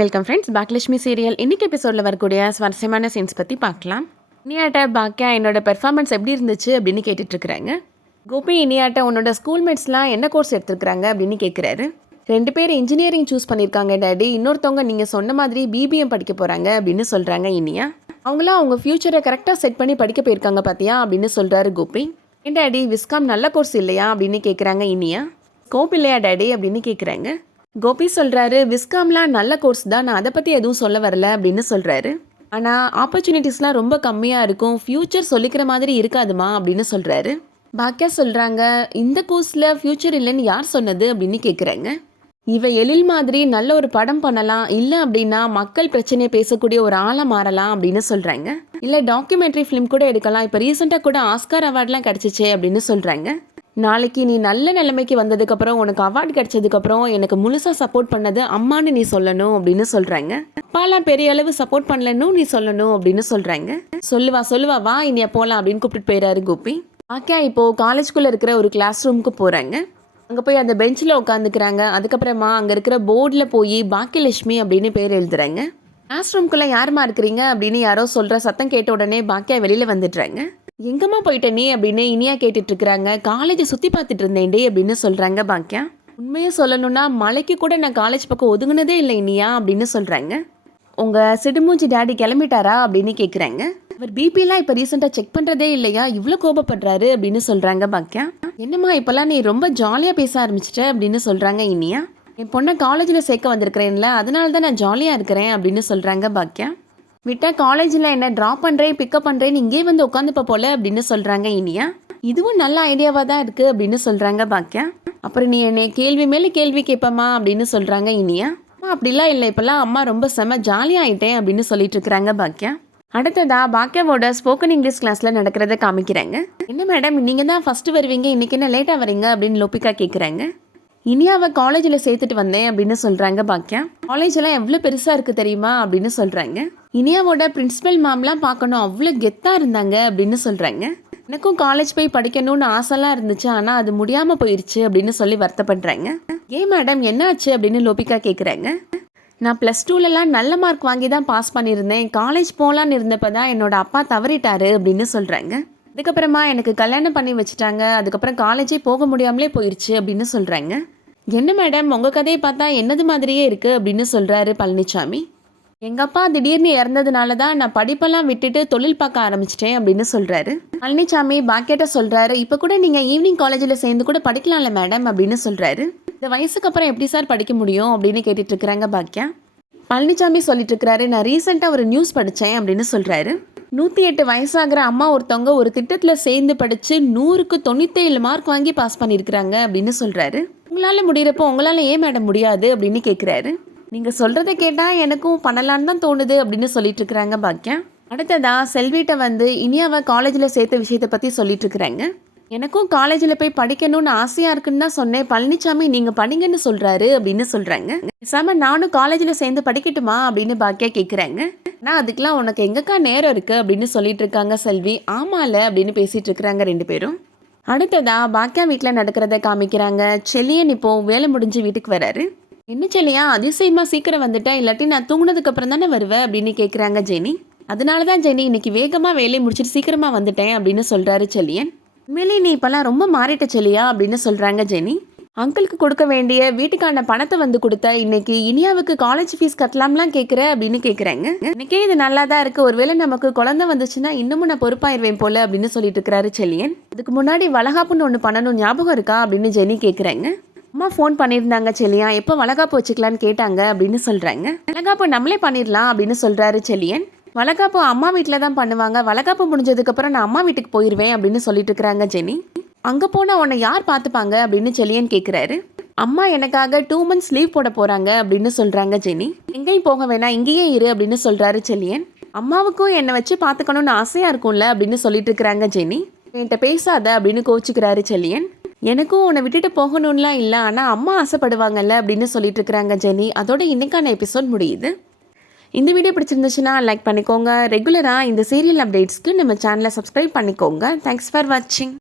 Welcome friends, Bhagyalakshmi serial இன்னைக்கு எபிசோடில் வரக்கூடிய சுவாரஸ்யமான சீன்ஸ் பற்றி பார்க்கலாம். இனியாட்ட பாக்கியா என்னோட பெர்ஃபார்மன்ஸ் எப்படி இருந்துச்சு அப்படின்னு கேட்டுட்ருக்குறாங்க. கோபி இனியாட்ட உன்னோட ஸ்கூல்மேட்ஸ்லாம் என்ன கோர்ஸ் எடுத்துருக்குறாங்க அப்படின்னு கேட்குறாரு. 2 பேர் இன்ஜினியரிங் சூஸ் பண்ணியிருக்காங்க டாடி, இன்னொருத்தவங்க நீங்கள் சொன்ன மாதிரி பிபிஎம் படிக்க போகிறாங்க அப்படின்னு சொல்கிறாங்க இனியா. அவங்களாம் அவங்க ஃப்யூச்சரை கரெக்டாக செட் பண்ணி படிக்க போயிருக்காங்க பார்த்தியா அப்படின்னு சொல்கிறாரு கோபி. ஏன் டாடி விஸ்காம் நல்ல கோர்ஸ் இல்லையா அப்படின்னு கேட்குறாங்க இனியா. ஸ்கோப் இல்லையா டாடி அப்படின்னு கேட்குறாங்க. கோபி சொல்கிறாரு, விஸ்காம்லாம் நல்ல கோர்ஸ் தான், நான் அதை பற்றி எதுவும் சொல்ல வரல அப்படின்னு சொல்கிறாரு. ஆனால் ஆப்பர்ச்சுனிட்டிஸ்லாம் ரொம்ப கம்மியாக இருக்கும், ஃப்யூச்சர் சொல்லிக்கிற மாதிரி இருக்காதுமா அப்படின்னு சொல்கிறாரு. பாக்கியா சொல்கிறாங்க, இந்த கோர்ஸில் ஃப்யூச்சர் இல்லைன்னு யார் சொன்னது அப்படின்னு கேட்குறாங்க. இவ எழில் மாதிரி நல்ல ஒரு படம் பண்ணலாம், இல்லை அப்படின்னா மக்கள் பிரச்சனையை பேசக்கூடிய ஒரு ஆளாக மாறலாம் அப்படின்னு சொல்கிறாங்க. இல்லை டாக்குமெண்ட்ரி ஃபிலிம் கூட எடுக்கலாம், இப்போ ரீசெண்டாக கூட ஆஸ்கார் அவார்ட்லாம் கிடச்சிச்சே அப்படின்னு சொல்கிறாங்க. நாளைக்கு நீ நல்ல நிலைமைக்கு வந்ததுக்கப்புறம் உனக்கு அவார்டு கிடைச்சதுக்கப்புறம் எனக்கு முழுசாக சப்போர்ட் பண்ணது அம்மானு நீ சொல்லணும் அப்படின்னு சொல்கிறாங்க. அப்பாலாம் பெரிய அளவு சப்போர்ட் பண்ணலன்னு நீ சொல்லணும் அப்படின்னு சொல்கிறாங்க. சொல்லுவா வா இனியா போகலாம் அப்படின்னு கூப்பிட்டு போயிடாரு கோபி. ஆக்கியா இப்போது காலேஜ்குள்ளே இருக்கிற ஒரு கிளாஸ் ரூமுக்கு போகிறாங்க. அங்கே போய் அந்த பெஞ்சில் உட்காந்துக்கிறாங்க. அதுக்கப்புறமா அங்கே இருக்கிற போர்டில் போய் பாக்கியலட்சுமி அப்படின்னு பேர் எழுதுறாங்க. கிளாஸ் ரூம்குள்ளே யாருமா இருக்கிறீங்க அப்படின்னு யாரோ சொல்கிற சத்தம் கேட்ட உடனே பாக்கியா வெளியில் வந்துடுறாங்க. எங்கம்மா போயிட்ட நீ அப்படின்னு இனியா கேட்டுட்டு இருக்கிறாங்க. காலேஜை சுற்றி பார்த்துட்டு இருந்தேன்டே அப்படின்னு சொல்கிறாங்க பாக்கியா. உண்மையாக சொல்லணும்னா மலைக்கு கூட நான் காலேஜ் பக்கம் ஒதுங்கினதே இல்லை இனியா அப்படின்னு சொல்கிறாங்க. உங்கள் சிடுமூஞ்சி டாடி கிளம்பிட்டாரா அப்படின்னு கேட்குறாங்க. அவர் பிபிலாம் இப்போ ரீசெண்டாக செக் பண்ணுறதே இல்லையா, இவ்வளோ கோபப்படுறாரு அப்படின்னு சொல்கிறாங்க பாக்கியா. என்னம்மா இப்போல்லாம் நீ ரொம்ப ஜாலியாக பேச ஆரம்பிச்சிட்ட அப்படின்னு சொல்கிறாங்க இனியா. என் பொண்ணை காலேஜில் சேர்க்க வந்திருக்கிறேன்ல, அதனால தான் நான் ஜாலியாக இருக்கிறேன் அப்படின்னு சொல்கிறாங்க பாக்கியா. விட்டால் காலேஜில் என்ன ட்ராப் பண்ணுறேன் பிக்கப் பண்ணுறேன்னு இங்கே வந்து உட்காந்துப்ப போல அப்படின்னு சொல்கிறாங்க இனியா. இதுவும் நல்ல ஐடியாவாக தான் இருக்குது அப்படின்னு சொல்கிறாங்க பாக்கியா. அப்புறம் நீ என்னை கேள்வி மேலே கேள்வி கேட்பம்மா அப்படின்னு சொல்கிறாங்க இனியா. அப்படிலாம் இல்லை, இப்போல்லாம் அம்மா ரொம்ப செம ஜாலியாகிட்டேன் அப்படின்னு சொல்லிட்டு இருக்கிறாங்க பாக்கியா. அடுத்ததா பாக்கியாவோட ஸ்போக்கன் இங்கிலீஷ் கிளாஸில் நடக்கிறத காமிக்கிறாங்க. என்ன மேடம் நீங்கள் தான் ஃபஸ்ட்டு வருவீங்க, இன்றைக்கி என்ன லேட்டாக வரீங்க அப்படின்னு லோபிகா கேட்குறாங்க. இனியாவை காலேஜில் சேர்த்துட்டு வந்தேன் அப்படின்னு சொல்கிறாங்க பாக்கியா. காலேஜெல்லாம் எவ்வளோ பெருசாக இருக்குது தெரியுமா அப்படின்னு சொல்கிறாங்க. இனியாவோட பிரின்சிபல் மேம்லாம் பார்க்கணும், அவ்வளோ கெத்தாக இருந்தாங்க அப்படின்னு சொல்கிறாங்க. எனக்கும் காலேஜ் போய் படிக்கணும்னு ஆசைலாம் இருந்துச்சு, ஆனால் அது முடியாமல் போயிடுச்சு அப்படின்னு சொல்லி வருத்தப்படுறாங்க. ஏன் மேடம் என்ன ஆச்சு அப்படின்னு லோபிகா கேட்குறாங்க. நான் +2லலாம் நல்ல மார்க் வாங்கி தான் பாஸ் பண்ணியிருந்தேன், காலேஜ் போகலான்னு இருந்தப்போ தான் என்னோட அப்பா தவறிட்டாரு அப்படின்னு சொல்கிறாங்க. அதுக்கப்புறமா எனக்கு கல்யாணம் பண்ணி வச்சுட்டாங்க, அதுக்கப்புறம் காலேஜே போக முடியாமலே போயிடுச்சு அப்படின்னு சொல்கிறாங்க. என்ன மேடம் உங்கள் கதையை பார்த்தா என்னது மாதிரியே இருக்குது அப்படின்னு சொல்கிறாரு பழனிசாமி. எங்கள் அப்பா திடீர்னு இறந்ததுனால தான் நான் படிப்பெல்லாம் விட்டுட்டு தொழில் பார்க்க ஆரம்பிச்சிட்டேன் அப்படின்னு சொல்கிறாரு. பழனிசாமி பாக்கியாட்ட சொல்கிறாரு, இப்போ கூட நீங்கள் ஈவினிங் காலேஜில் சேர்ந்து கூட படிக்கலாம்ல மேடம் அப்படின்னு சொல்கிறாரு. இந்த வயசுக்கு அப்புறம் எப்படி சார் படிக்க முடியும் அப்படின்னு கேட்டுட்ருக்குறாங்க பாக்கியா. பழனிசாமி சொல்லிட்டு இருக்கிறாரு, நான் ரீசெண்டாக ஒரு நியூஸ் படித்தேன் அப்படின்னு சொல்கிறாரு. 108 வயசாகிற அம்மா ஒருத்தவங்க ஒரு திட்டத்தில் சேர்ந்து படித்து 100க்கு 97 மார்க் வாங்கி பாஸ் பண்ணியிருக்கிறாங்க அப்படின்னு சொல்கிறாரு. உங்களால் முடிகிறப்போ உங்களால் ஏன் மேடம் முடியாது அப்படின்னு கேட்குறாரு. நீங்கள் சொல்கிறத கேட்டால் எனக்கும் பண்ணலான்னு தான் தோணுது அப்படின்னு சொல்லிட்டு இருக்கிறாங்க பாக்கியா. அடுத்ததா செல்விட்ட வந்து இனியாவை காலேஜில் சேர்த்த விஷயத்தை பற்றி சொல்லிட்டு இருக்கிறாங்க. எனக்கும் காலேஜில் போய் படிக்கணும்னு ஆசையாக இருக்குன்னு தான் சொன்னேன், பழனிசாமி நீங்கள் படிங்கன்னு சொல்கிறாரு அப்படின்னு சொல்கிறாங்க. சாம நானும் காலேஜில் சேர்ந்து படிக்கட்டுமா அப்படின்னு பாக்கியா கேட்குறாங்க. ஆனால் அதுக்கெலாம் உனக்கு எங்கக்கா நேரம் இருக்குது அப்படின்னு சொல்லிட்டு இருக்காங்க செல்வி. ஆமால அப்படின்னு பேசிகிட்டு இருக்கிறாங்க 2 பேரும். அடுத்ததா பாக்கியா வீட்டில் நடக்கிறத காமிக்கிறாங்க. செல்லியன் இப்போது வேலை முடிஞ்சு வீட்டுக்கு வராரு. என்ன செல்லியா அதிசயமாக சீக்கிரம் வந்துட்டேன், இல்லாட்டி நான் தூங்கினதுக்கு அப்புறம் தானே வருவேன் அப்படின்னு கேட்குறாங்க ஜெனி. அதனால தான் ஜெனி இன்னைக்கு வேகமாக வேலையை முடிச்சுட்டு சீக்கிரமாக வந்துட்டேன் அப்படின்னு சொல்கிறாரு செல்லியன். உண்மையிலே நீ இப்போல்லாம் ரொம்ப மாறிட்ட செல்லியா அப்படின்னு சொல்கிறாங்க ஜெனி. அங்கிளுக்கு கொடுக்க வேண்டிய வீட்டுக்கான பணத்தை வந்து கொடுத்த, இன்னைக்கு இனியாவுக்கு காலேஜ் ஃபீஸ் கட்டலாம்லாம் கேட்குற அப்படின்னு கேட்குறாங்க. இன்னைக்கே இது நல்லா தான் இருக்குது, ஒருவேளை நமக்கு குழந்தை வந்துச்சுன்னா இன்னமும் நான் பொறுப்பாயிருவேன் போல அப்படின்னு சொல்லிட்டு இருக்கிறாரு செல்லியன். அதுக்கு முன்னாடி வளகாப்புன்னு ஒன்று பண்ணணும் ஞாபகம் இருக்கா அப்படின்னு ஜெனி கேட்குறாங்க. அம்மா ஃபோன் பண்ணியிருந்தாங்க செல்லியா, எப்போ வளகாப்பு வச்சுக்கலான்னு கேட்டாங்க அப்படின்னு சொல்கிறாங்க. வளகாப்பு நம்மளே பண்ணிடலாம் அப்படின்னு சொல்கிறாரு செல்லியன். வளகாப்பு அம்மா வீட்டில் தான் பண்ணுவாங்க, வளகாப்பு முடிஞ்சதுக்கப்புறம் நான் அம்மா வீட்டுக்கு போயிடுவேன் அப்படின்னு சொல்லிட்டு இருக்கிறாங்க ஜெனி. அங்கே போனால் உன்னை யார் பார்த்துப்பாங்க அப்படின்னு செல்லியன் கேட்குறாரு. அம்மா எனக்காக 2 months லீவ் போட போகிறாங்க அப்படின்னு சொல்கிறாங்க ஜெனி. எங்கேயும் போக வேணாம் இங்கேயே இரு அப்படின்னு சொல்கிறாரு செல்லியன். அம்மாவுக்கும் என்னை வச்சு பார்த்துக்கணும்னு ஆசையாக இருக்கும்ல அப்படின்னு சொல்லிட்டு இருக்கிறாங்க ஜெனி. என்கிட்ட பேசாத அப்படின்னு கோச்சிக்கிறாரு செல்லியன். எனக்கும் உன்னை விட்டுட்டு போகணும்லாம் இல்லை, ஆனால் அம்மா ஆசைப்படுவாங்கல்ல அப்படின்னு சொல்லிட்டு இருக்கிறாங்க ஜெனி. அதோட இன்னைக்கான எபிசோட் முடியுது. இந்த வீடியோ பிடிச்சிருந்துச்சுன்னா லைக் பண்ணிக்கோங்க. ரெகுலராக இந்த சீரியல் அப்டேட்ஸ்க்கு நம்ம சேனலை சப்ஸ்கிரைப் பண்ணிக்கோங்க. தேங்க்ஸ் ஃபார் வாட்சிங்.